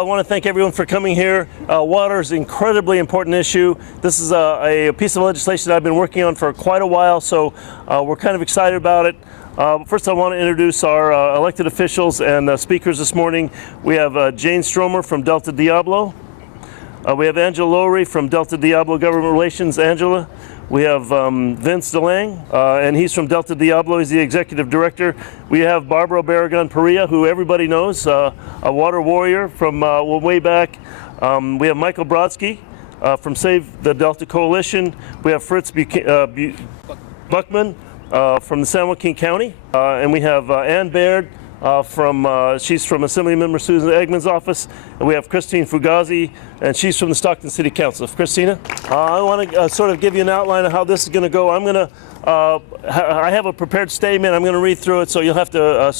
I want to thank everyone for coming here. Water is an incredibly important issue. This is a piece of legislation that I've been working on for quite a while, so we're kind of excited about it. First, I want to introduce our elected officials and speakers this morning. We have Jane Stromer from Delta Diablo. We have Angela Lowry from Delta Diablo Government Relations. Angela. We have Vince DeLange, and he's from Delta Diablo. He's the executive director. We have Barbara Barragan-Perea, who everybody knows, a water warrior from way back. We have Michael Brodsky from Save the Delta Coalition. We have Fritz Buckman from the San Joaquin County. And we have Ann Baird she's from Assemblymember Susan Eggman's office. And we have Christine Fugazi, and she's from the Stockton City Council. Christina, I want to sort of give you an outline of how this is going to go. I have a prepared statement. I'm going to read through it, so you'll have to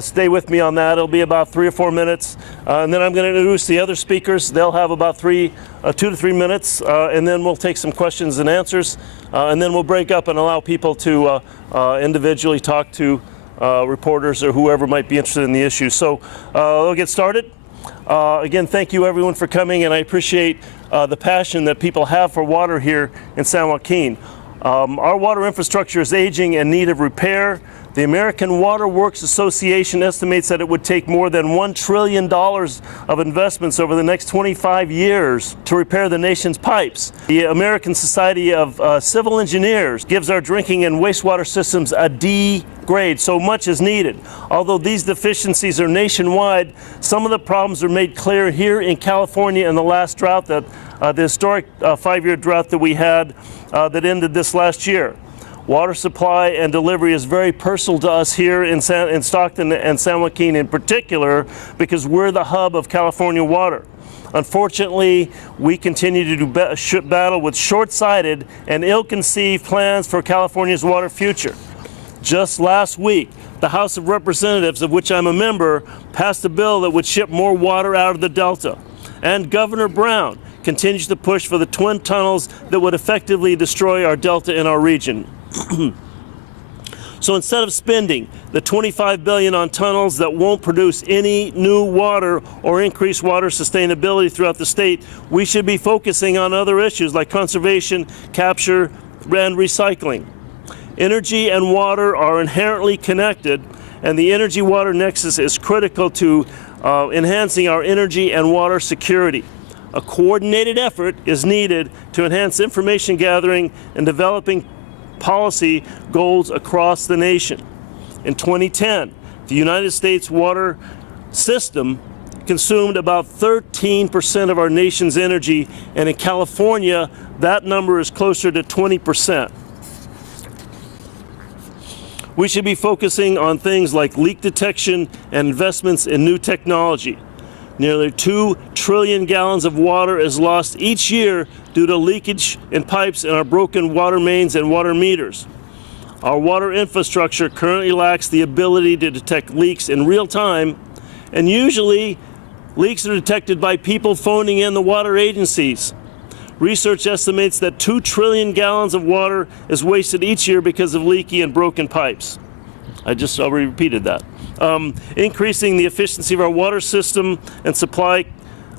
stay with me on that. It'll be about 3 or 4 minutes, and then I'm going to introduce the other speakers. They'll have about 2 to 3 minutes, and then we'll take some questions and answers, and then we'll break up and allow people to individually talk to reporters or whoever might be interested in the issue. So we'll get started. Again, thank you everyone for coming, and I appreciate the passion that people have for water here in San Joaquin. Our water infrastructure is aging and in need of repair. The American Water Works Association estimates that it would take more than $1 trillion of investments over the next 25 years to repair the nation's pipes. The American Society of Civil Engineers gives our drinking and wastewater systems a D grade. So much is needed. Although these deficiencies are nationwide, some of the problems are made clear here in California in the last drought, the historic 5-year drought that we had that ended this last year. Water supply and delivery is very personal to us here in Stockton and San Joaquin in particular, because we're the hub of California water. Unfortunately, we continue to battle with short-sighted and ill-conceived plans for California's water future. Just last week, the House of Representatives, of which I'm a member, passed a bill that would ship more water out of the Delta. And Governor Brown continues to push for the twin tunnels that would effectively destroy our Delta in our region. So instead of spending the $25 billion on tunnels that won't produce any new water or increase water sustainability throughout the state, we should be focusing on other issues like conservation, capture, and recycling. Energy and water are inherently connected, and the energy-water nexus is critical to enhancing our energy and water security. A coordinated effort is needed to enhance information gathering and developing policy goals across the nation. In 2010, the United States water system consumed about 13% of our nation's energy, and in California, that number is closer to 20%. We should be focusing on things like leak detection and investments in new technology. Nearly 2 trillion gallons of water is lost each year due to leakage in pipes and our broken water mains and water meters. Our water infrastructure currently lacks the ability to detect leaks in real time, and usually leaks are detected by people phoning in the water agencies. Research estimates that 2 trillion gallons of water is wasted each year because of leaky and broken pipes. I repeated that. Increasing the efficiency of our water system and supply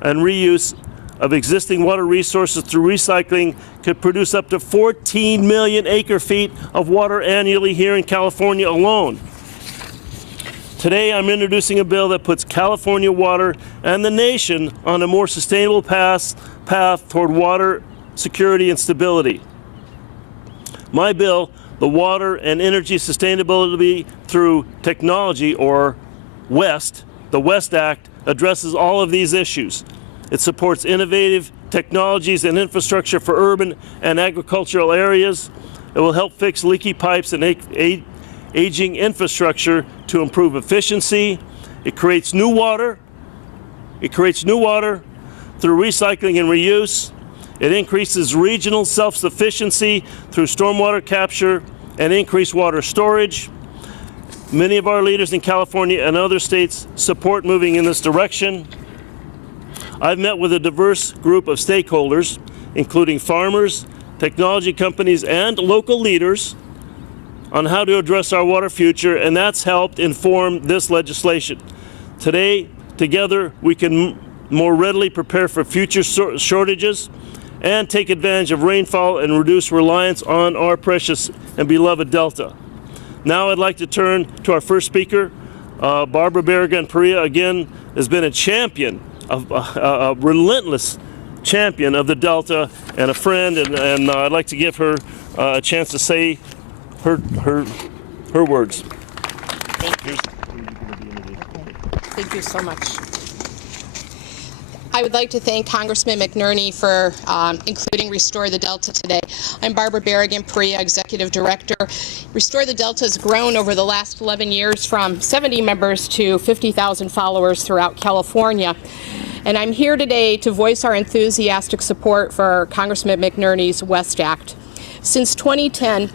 and reuse of existing water resources through recycling could produce up to 14 million acre-feet of water annually here in California alone. Today, I'm introducing a bill that puts California water and the nation on a more sustainable path toward water security and stability. My bill, the Water and Energy Sustainability Through Technology, or WEST, the WEST Act, addresses all of these issues. It supports innovative technologies and infrastructure for urban and agricultural areas. It will help fix leaky pipes and aging infrastructure to improve efficiency. It creates new water. Through recycling and reuse. It increases regional self-sufficiency through stormwater capture and increased water storage. Many of our leaders in California and other states support moving in this direction. I've met with a diverse group of stakeholders, including farmers, technology companies, and local leaders, on how to address our water future, and that's helped inform this legislation. Today, Together, we can more readily prepare for future shortages and take advantage of rainfall and reduce reliance on our precious and beloved Delta. Now I'd like to turn to our first speaker. Barbara Barragan-Perea, again, has been a champion, a relentless champion of the Delta and a friend, and I'd like to give her a chance to say her words. Thank you. Thank you so much. I would like to thank Congressman McNerney for including Restore the Delta today. I'm Barbara Barragan-Perea, Executive Director. Restore the Delta has grown over the last 11 years from 70 members to 50,000 followers throughout California. And I'm here today to voice our enthusiastic support for Congressman McNerney's West Act. Since 2010,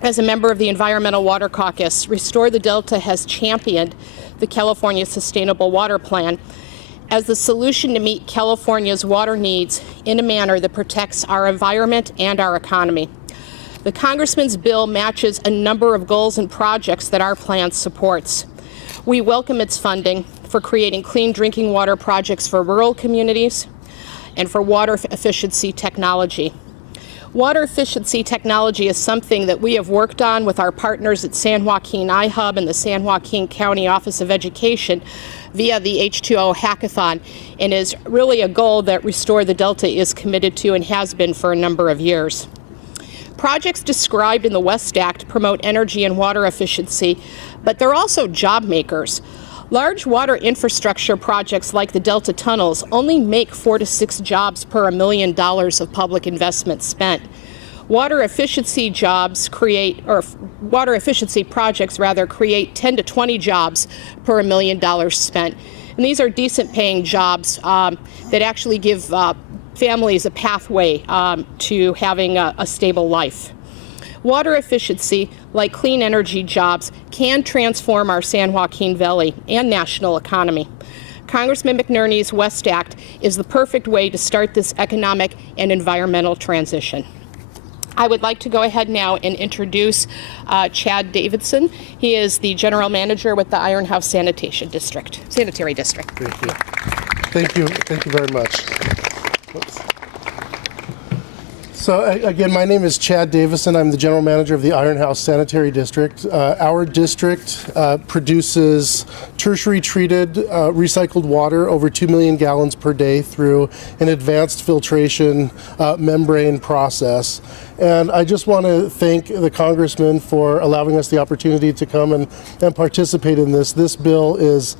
as a member of the Environmental Water Caucus, Restore the Delta has championed the California Sustainable Water Plan as the solution to meet California's water needs in a manner that protects our environment and our economy. The Congressman's bill matches a number of goals and projects that our plan supports. We welcome its funding for creating clean drinking water projects for rural communities and for water efficiency technology. Water efficiency technology is something that we have worked on with our partners at San Joaquin iHub and the San Joaquin County Office of Education via the H2O Hackathon, and is really a goal that Restore the Delta is committed to and has been for a number of years. Projects described in the West Act promote energy and water efficiency, but they're also job makers. Large water infrastructure projects like the Delta tunnels only make 4 to 6 jobs per $1 million of public investment spent. Water efficiency projects create 10 to 20 jobs per $1 million spent. And these are decent paying jobs that actually give families a pathway to having a stable life. Water efficiency, like clean energy jobs, can transform our San Joaquin Valley and national economy. Congressman McNerney's West Act is the perfect way to start this economic and environmental transition. I would like to go ahead now and introduce Chad Davidson. He is the General Manager with the Iron House Sanitary District. Thank you. Thank you very much. Oops. So again, my name is Chad Davison. I'm the General Manager of the Iron House Sanitary District. Our district produces tertiary treated recycled water, over 2 million gallons per day, through an advanced filtration membrane process. And I just want to thank the Congressman for allowing us the opportunity to come and participate in this. This bill is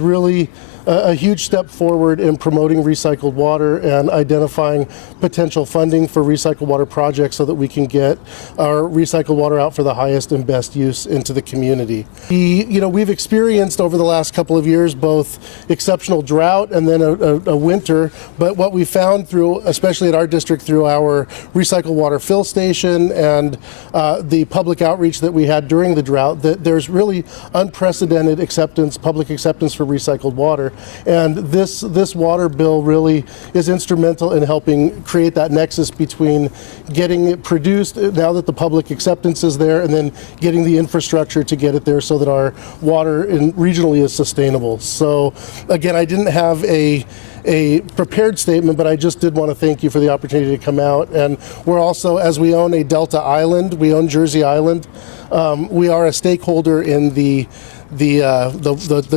really a huge step forward in promoting recycled water and identifying potential funding for recycled water projects so that we can get our recycled water out for the highest and best use into the community. We've experienced over the last couple of years both exceptional drought and then a winter, but what we found through, especially at our district, through our recycled water fill station and the public outreach that we had during the drought, that there's really unprecedented public acceptance for recycled water. And this water bill really is instrumental in helping create that nexus between getting it produced now that the public acceptance is there, and then getting the infrastructure to get it there so that our water regionally is sustainable. So again, I didn't have a prepared statement, but I just did want to thank you for the opportunity to come out. And we're also, as we own a Delta Island, we own Jersey Island. We are a stakeholder in the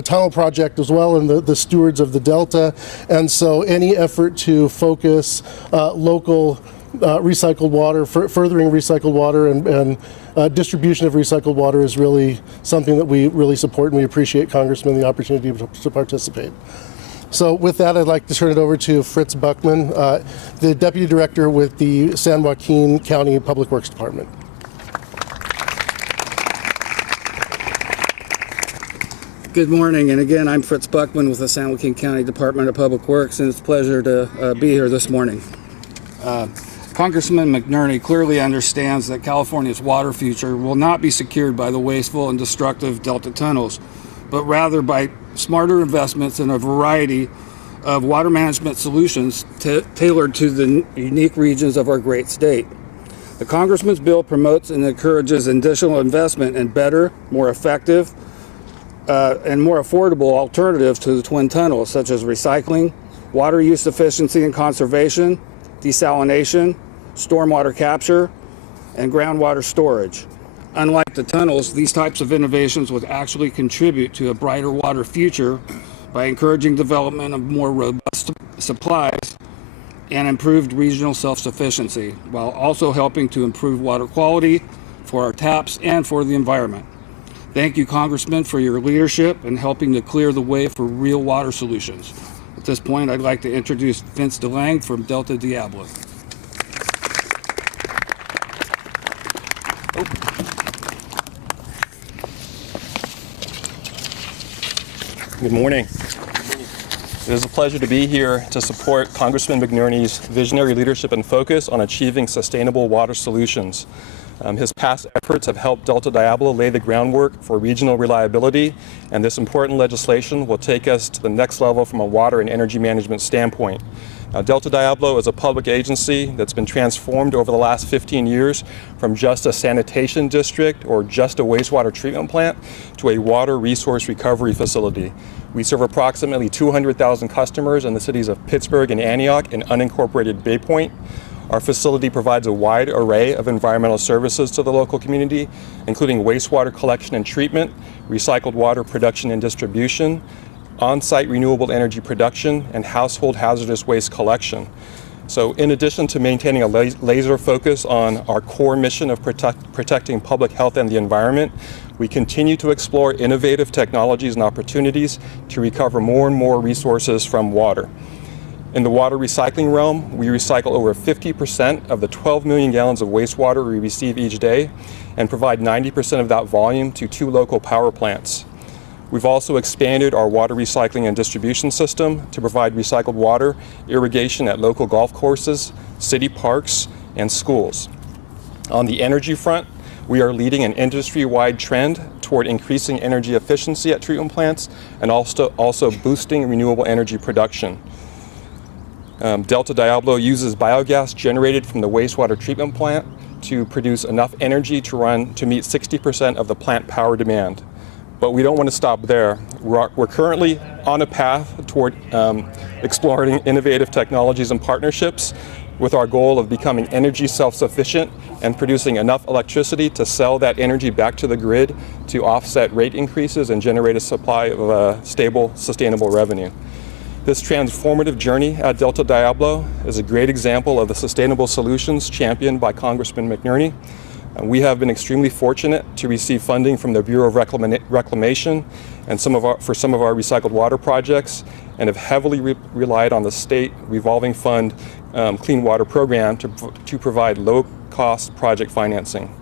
tunnel project as well, and the stewards of the Delta. And so any effort to focus local recycled water, furthering recycled water and distribution of recycled water is really something that we really support, and we appreciate, Congressman, the opportunity to participate. So with that, I'd like to turn it over to Fritz Buckman, the Deputy Director with the San Joaquin County Public Works Department. Good morning, and again, I'm Fritz Buckman with the San Joaquin County Department of Public Works, and it's a pleasure to be here this morning. Congressman McNerney clearly understands that California's water future will not be secured by the wasteful and destructive Delta tunnels, but rather by smarter investments in a variety of water management solutions tailored to the unique regions of our great state. The Congressman's bill promotes and encourages additional investment in better, more effective and more affordable alternatives to the twin tunnels, such as recycling, water use efficiency and conservation, desalination, stormwater capture, and groundwater storage. Unlike the tunnels, these types of innovations would actually contribute to a brighter water future by encouraging development of more robust supplies and improved regional self-sufficiency, while also helping to improve water quality for our taps and for the environment. Thank you, Congressman, for your leadership and helping to clear the way for real water solutions. At this point, I'd like to introduce Vince DeLange from Delta Diablo. Good morning. It is a pleasure to be here to support Congressman McNerney's visionary leadership and focus on achieving sustainable water solutions. His past efforts have helped Delta Diablo lay the groundwork for regional reliability, and this important legislation will take us to the next level from a water and energy management standpoint. Now, Delta Diablo is a public agency that's been transformed over the last 15 years from just a sanitation district or just a wastewater treatment plant to a water resource recovery facility. We serve approximately 200,000 customers in the cities of Pittsburgh and Antioch and unincorporated Bay Point. Our facility provides a wide array of environmental services to the local community, including wastewater collection and treatment, recycled water production and distribution, on-site renewable energy production, and household hazardous waste collection. So in addition to maintaining a laser focus on our core mission of protecting public health and the environment, we continue to explore innovative technologies and opportunities to recover more and more resources from water. In the water recycling realm, we recycle over 50% of the 12 million gallons of wastewater we receive each day and provide 90% of that volume to 2 local power plants. We've also expanded our water recycling and distribution system to provide recycled water irrigation at local golf courses, city parks, and schools. On the energy front, we are leading an industry-wide trend toward increasing energy efficiency at treatment plants and also boosting renewable energy production. Delta Diablo uses biogas generated from the wastewater treatment plant to produce enough energy to meet 60% of the plant power demand. But we don't want to stop there. We're currently on a path toward exploring innovative technologies and partnerships with our goal of becoming energy self-sufficient and producing enough electricity to sell that energy back to the grid to offset rate increases and generate a supply of stable, sustainable revenue. This transformative journey at Delta Diablo is a great example of the sustainable solutions championed by Congressman McNerney. We have been extremely fortunate to receive funding from the Bureau of Reclamation and for some of our recycled water projects, and have heavily relied on the state revolving fund clean water program to provide low-cost project financing.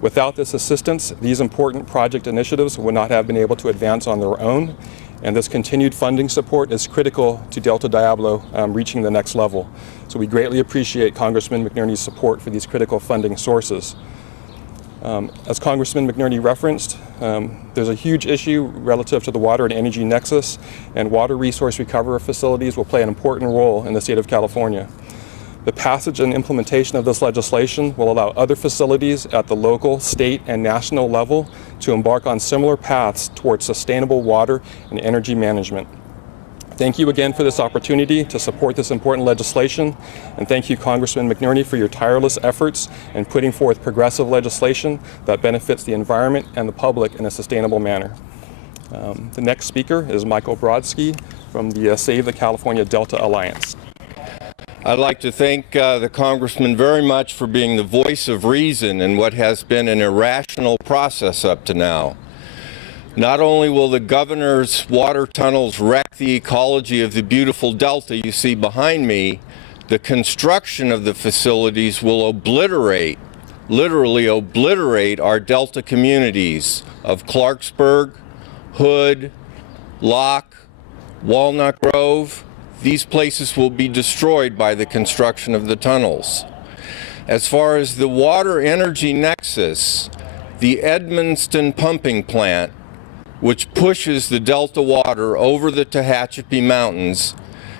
Without this assistance, these important project initiatives would not have been able to advance on their own, and this continued funding support is critical to Delta Diablo reaching the next level. So we greatly appreciate Congressman McNerney's support for these critical funding sources. As Congressman McNerney referenced, there's a huge issue relative to the water and energy nexus, and water resource recovery facilities will play an important role in the state of California. The passage and implementation of this legislation will allow other facilities at the local, state, and national level to embark on similar paths towards sustainable water and energy management. Thank you again for this opportunity to support this important legislation, and thank you, Congressman McNerney, for your tireless efforts in putting forth progressive legislation that benefits the environment and the public in a sustainable manner. The next speaker is Michael Brodsky from the Save the California Delta Alliance. I'd like to thank the Congressman very much for being the voice of reason in what has been an irrational process up to now. Not only will the governor's water tunnels wreck the ecology of the beautiful delta you see behind me, the construction of the facilities will literally obliterate our delta communities of Clarksburg, Hood, Locke, Walnut Grove. These places will be destroyed by the construction of the tunnels. As far as the water energy nexus, the Edmonston pumping plant, which pushes the delta water over the Tehachapi Mountains,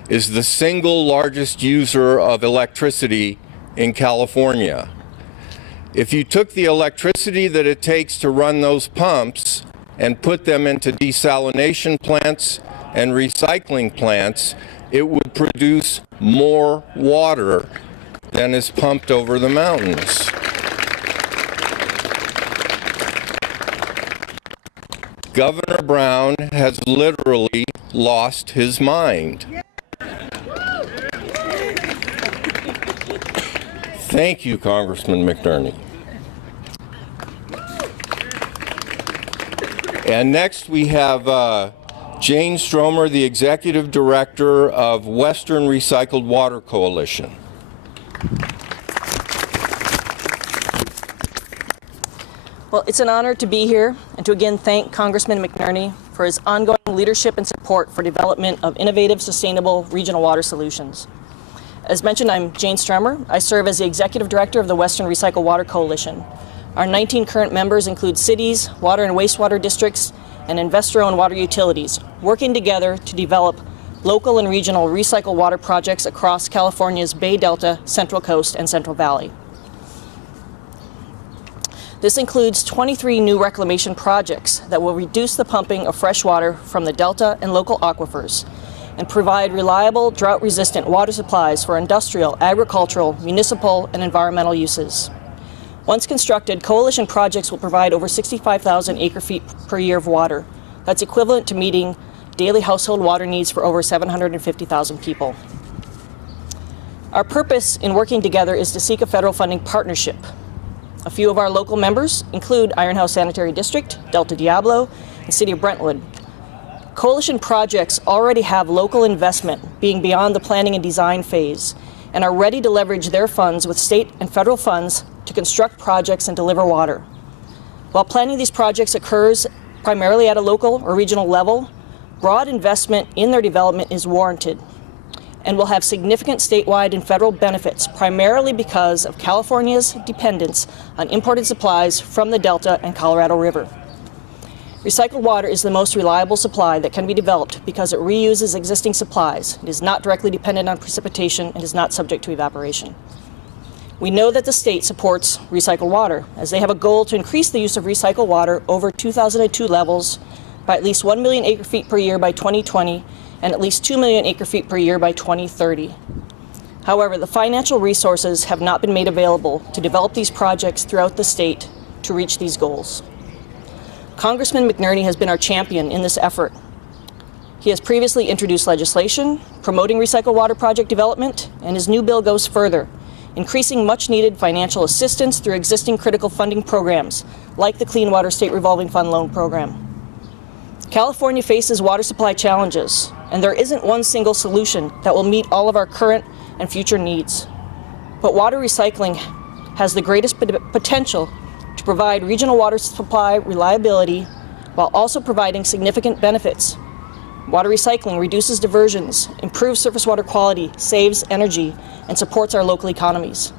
is the single largest user of electricity in California. If you took the electricity that it takes to run those pumps and put them into desalination plants and recycling plants, it would produce more water than is pumped over the mountains. Governor Brown has literally lost his mind. Thank you, Congressman McNerney. And next we have Jane Stromer, the Executive Director of Western Recycled Water Coalition. Well, it's an honor to be here and to again thank Congressman McNerney for his ongoing leadership and support for development of innovative, sustainable regional water solutions. As mentioned, I'm Jane Stromer. I serve as the Executive Director of the Western Recycled Water Coalition. Our 19 current members include cities, water and wastewater districts, and investor-owned water utilities, working together to develop local and regional recycled water projects across California's Bay Delta, Central Coast, and Central Valley. This includes 23 new reclamation projects that will reduce the pumping of fresh water from the Delta and local aquifers and provide reliable, drought-resistant water supplies for industrial, agricultural, municipal, and environmental uses. Once constructed, coalition projects will provide over 65,000 acre-feet per year of water. That's equivalent to meeting daily household water needs for over 750,000 people. Our purpose in working together is to seek a federal funding partnership. A few of our local members include Iron House Sanitary District, Delta Diablo, and City of Brentwood. Coalition projects already have local investment being beyond the planning and design phase and are ready to leverage their funds with state and federal funds to construct projects and deliver water. While planning these projects occurs primarily at a local or regional level, broad investment in their development is warranted and will have significant statewide and federal benefits, primarily because of California's dependence on imported supplies from the Delta and Colorado River. Recycled water is the most reliable supply that can be developed because it reuses existing supplies. It is not directly dependent on precipitation and is not subject to evaporation. We know that the state supports recycled water, as they have a goal to increase the use of recycled water over 2002 levels by at least 1 million acre-feet per year by 2020 and at least 2 million acre-feet per year by 2030. However, the financial resources have not been made available to develop these projects throughout the state to reach these goals. Congressman McNerney has been our champion in this effort. He has previously introduced legislation promoting recycled water project development, and his new bill goes further, increasing much-needed financial assistance through existing critical funding programs, like the Clean Water State Revolving Fund Loan Program. California faces water supply challenges, and there isn't one single solution that will meet all of our current and future needs. But water recycling has the greatest potential to provide regional water supply reliability while also providing significant benefits. Water recycling reduces diversions, improves surface water quality, saves energy, and supports our local economies.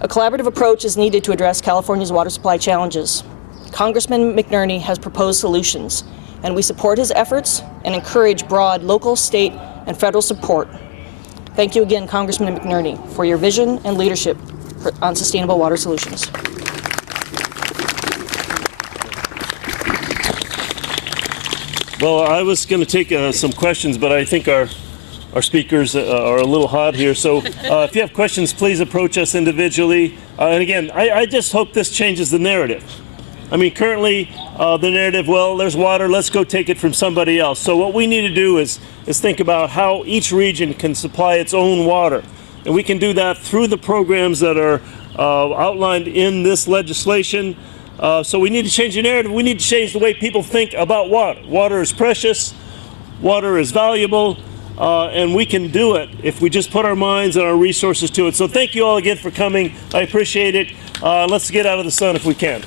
A collaborative approach is needed to address California's water supply challenges. Congressman McNerney has proposed solutions, and we support his efforts and encourage broad local, state, and federal support. Thank you again, Congressman McNerney, for your vision and leadership on sustainable water solutions. Well, I was going to take some questions, but I think our speakers are a little hot here. So if you have questions, please approach us individually. And again, I just hope this changes the narrative. I mean, currently the narrative, well, there's water, let's go take it from somebody else. So what we need to do is think about how each region can supply its own water. And we can do that through the programs that are outlined in this legislation. So we need to change the narrative. We need to change the way people think about water. Water is precious, water is valuable, and we can do it if we just put our minds and our resources to it. So thank you all again for coming. I appreciate it. Let's get out of the sun if we can.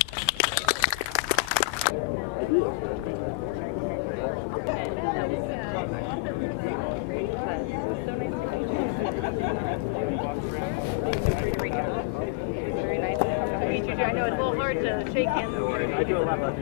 I know it's a little hard to shake hands. I do a lot of